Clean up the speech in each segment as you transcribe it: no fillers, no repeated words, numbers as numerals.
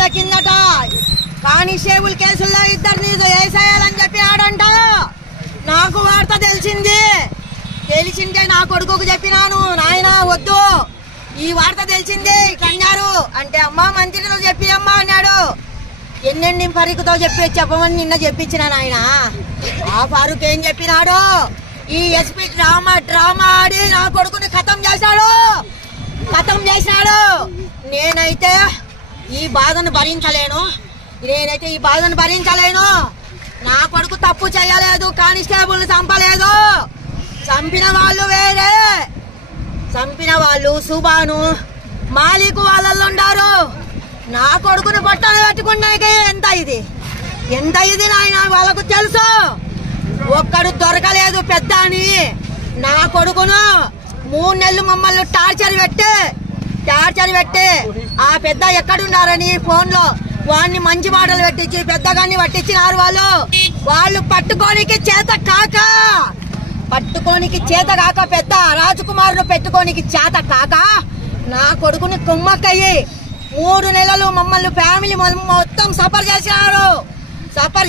రోజుల కిందట కానిస్టేబుల్ కేసుల్లో ఇద్దరిని వేసేయాలని చెప్పినాడంట. నాకు వార్త తెలిసిందే నా కొడుకుకు చెప్పినాను, నాయన వద్దు ఈ వార్త తెలిసింది కన్నారు అంటే అమ్మ మంత్రితో చెప్పి అమ్మా అన్నాడు. ఎన్నెన్ని ఫరూక్తో చెప్పమని నిన్న చెప్పించిన నాయన. ఆ ఫరూక్ ఏం చెప్పినాడు, ఈ ఎస్పీ డ్రామా ఆడి నా కొడుకుని ఖతం చేశాడు. నేనైతే ఈ బాధను భరించలేను. నా కొడుకు తప్పు చేయలేదు, కానిస్టేబుల్ చంపలేదు. చంపిన వాళ్ళు వేరే, చంపిన వాళ్ళు సుబాను మాలిక్ వాళ్ళల్లో ఉండారు. నా కొడుకుని పొట్టన పెట్టుకున్నాకే ఎంత ఇది నాయన వాళ్ళకు తెలుసు. ఒక్కడు దొరకలేదు పెద్ద అని. నా కొడుకును 3 నెలలు మమ్మల్ని టార్చర్ పెట్టి ఆ పెద్ద ఎక్కడున్నారని ఫోన్ లో వాడిని మంచి మాటలు పెట్టించి పెద్దగాన్ని పట్టించినారు. వాళ్ళు పట్టుకోనికి చేత కాక పెద్ద రాజకుమారును పెట్టుకోనికి చేత కాక నా కొడుకుని కుమ్మక్కయ్యి 3 నెలలు మమ్మల్ని ఫ్యామిలీ మొత్తం సఫర్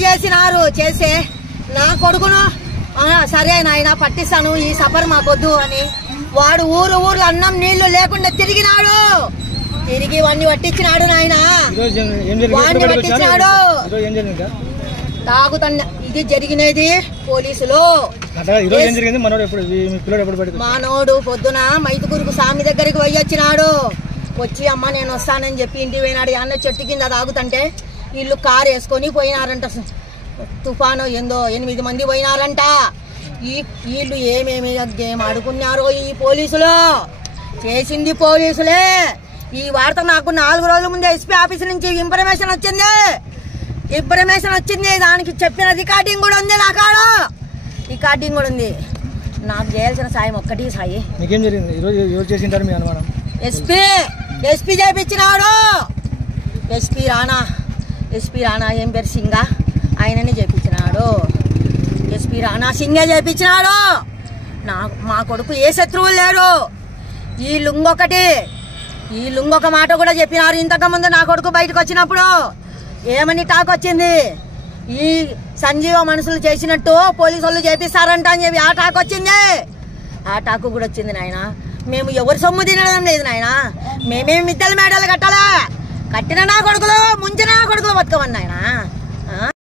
చేసినారు. చేసే నా కొడుకును సరే నాయన పట్టిస్తాను, ఈ సఫర్ మాకొద్దు అని వాడు ఊరు అన్నం నీళ్లు లేకుండా తిరిగి వాడిని పట్టించినాడు నాయన. వాడిని పట్టించినాడు తాగుతన్న. ఇది జరిగినది పోలీసులు. మానోడు పొద్దున మైదుగురుకు స్వామి దగ్గరికి పోయొచ్చినాడు. వచ్చి అమ్మ నేను వస్తానని చెప్పి ఇంటికి పోయినాడు. అన్న చెట్టు కింద తాగుతుంటే వీళ్ళు కారు వేసుకొని పోయినారంట. తుఫాను ఏందో 8 మంది పోయినారంట. వీళ్ళు ఏమేమి గేమ్ ఆడుకున్నారో ఈ పోలీసులు, చేసింది పోలీసులే. ఈ వార్త నాకు 4 రోజుల ముందే ఎస్పీ ఆఫీస్ నుంచి ఇన్ఫర్మేషన్ వచ్చింది. దానికి చెప్పిన రికార్డింగ్ కూడా ఉంది. నాకు చేయాల్సిన సాయం ఒక్కటి సాయి. ఎస్పీ చేపించినాడు. ఎస్పీ రాణా ఏం పేరు సింగా ఆయననే చేపించినాడు. ఎస్పీ రాణా సింగే చేపించినాడు. మా కొడుకు ఏ శత్రువులు లేరు. ఈ లుంగొక మాట కూడా చెప్పినారు. ఇంతకుముందు నా కొడుకు బయటకు వచ్చినప్పుడు ఏమని టాక్ వచ్చింది, ఈ సంజీవ మనుషులు చేసినట్టు పోలీసు వాళ్ళు చేపిస్తారంట అని చెప్పి ఆ టాక్ వచ్చింది. ఆ టాక్ కూడా వచ్చింది నాయన. మేము ఎవరి సొమ్ము తినడం లేదు నాయన. మేమేమి మిద్దెల మేడలు కట్టాలా, కట్టిన నా కొడుకులు ముంచిన నా కొడుకులు బతకమని నాయన.